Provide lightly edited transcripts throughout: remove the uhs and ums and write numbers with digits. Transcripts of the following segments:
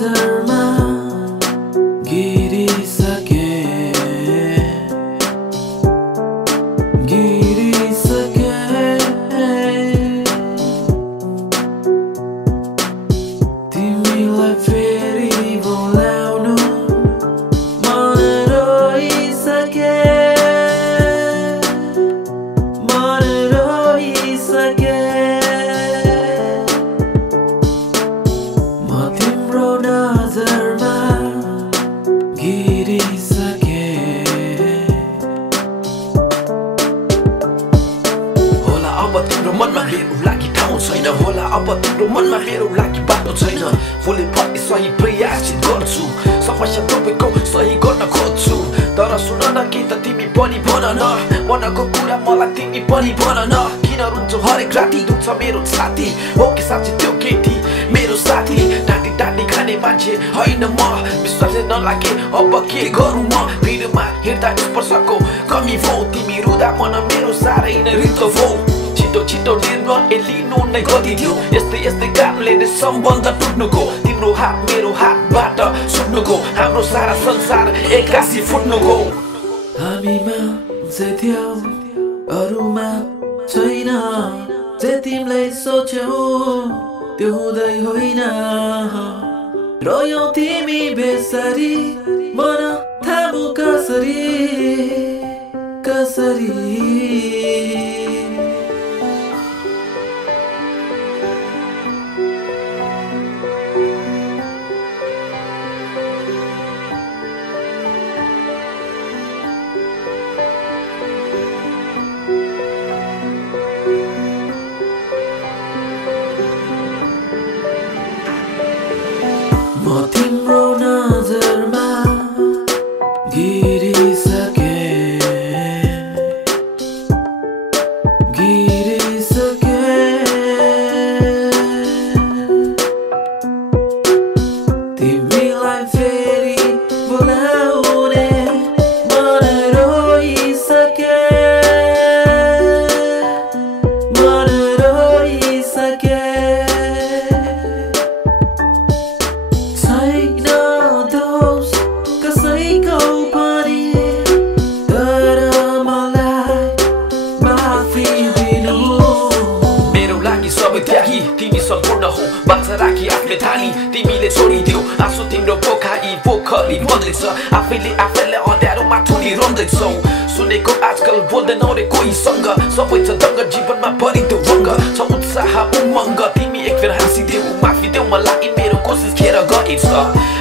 नजरमा गिरिसके तिमीलाई फेरि बोलाउनु मन रोइसके म तिम्रो नजरमा गिरिसके होला अब तिम्रो मनमा मेरो लागि ठाउँ छैन होला अब तिम्रो मनमा मेरो लागि बाटो छैन फुले फर्के सही प्रयास गर्छु समस्या तपाईँको सही गर्न खोज्छु तर सुन न कि त तिमी पनि भन न मनको कुरा मलाई तिमी पनि भन न किन रुन्छौ हरेक राति दुख्छ मेरो छाती हो कि साँच्चै त्यो केटी मेरो साथी टाटी टाटी खाने मान्छे होइन म विश्वासै नलागे अब के गरौँ म भिडमा हेर्दा स्पर्शको कमी भो तिमी रुँदा मन मेरो साह्रै नै रित्तो भो छिटो छिटो निर्णय लिनु नै गति थियो यस्तै यस्तै कामले नै सम्बन्ध टुट्नुको तिम्रो हात मेरो हातबाट सुट्नुको हाम्रो सारा संसार एक्कासी फुट्नुको हामीमा जे थियो अरूमा छैन जे तिमीलाई सोच्यौ त्यो हुँदै होइन रोयौ तिमी बेसरी मन थामु कसरी म तिम्रो नजरमा गिरिसके तिमीलाई फेरि बोलाउने मन रोइसके छैन दोष कसैको पनि तर मलाई माफी दिनु मेरो लागि सबै त्यागी तिमी सम्पूर्ण हो बाछा राखी आफूले थाली तिमीले छोडिदियो आँसु तिम्रो पोखरी बन्दैछ आफैले आफैलाई अँध्यारोमा ठुलिरहँदैछौ सुनेको आजकल बोल्दैनौ रे कोहीसँग सबै छ दङ्ग जीवनमा भरिदो रङ्ग छ उत्साह उमङ्ग तिमी एक फेर हाँसिदेऊ माफी देऊ मलाई मेरो कोसिस खेर गएछ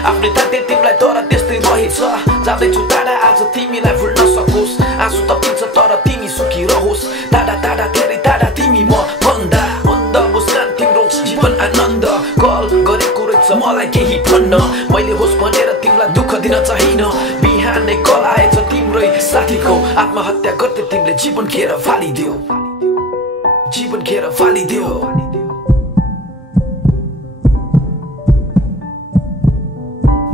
आफ्नै थाहा तिमीलाई तर त्यस्तै रहेछ जाँदैछु टाढा आज तिमीलाई भुल्न सकोस् आँसु तपिन्छ तर तिमी सुखी रहोस् टाढा टाढा धेरै टाढा तिमी म भन्दा मन्द मुस्कान तिम्रो जीवन आनन्द कल गरेको रहेछ मलाई केही भन्न मैले होस् भनेर तिमीलाई दुःख दिन चाहिन बिहानै कल आएछ तिम्रै साथीको आत्महत्या गर्दै तिमीले जीवन खेर फालिदियो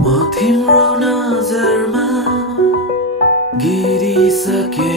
म तिम्रो नजरमा गिरिसके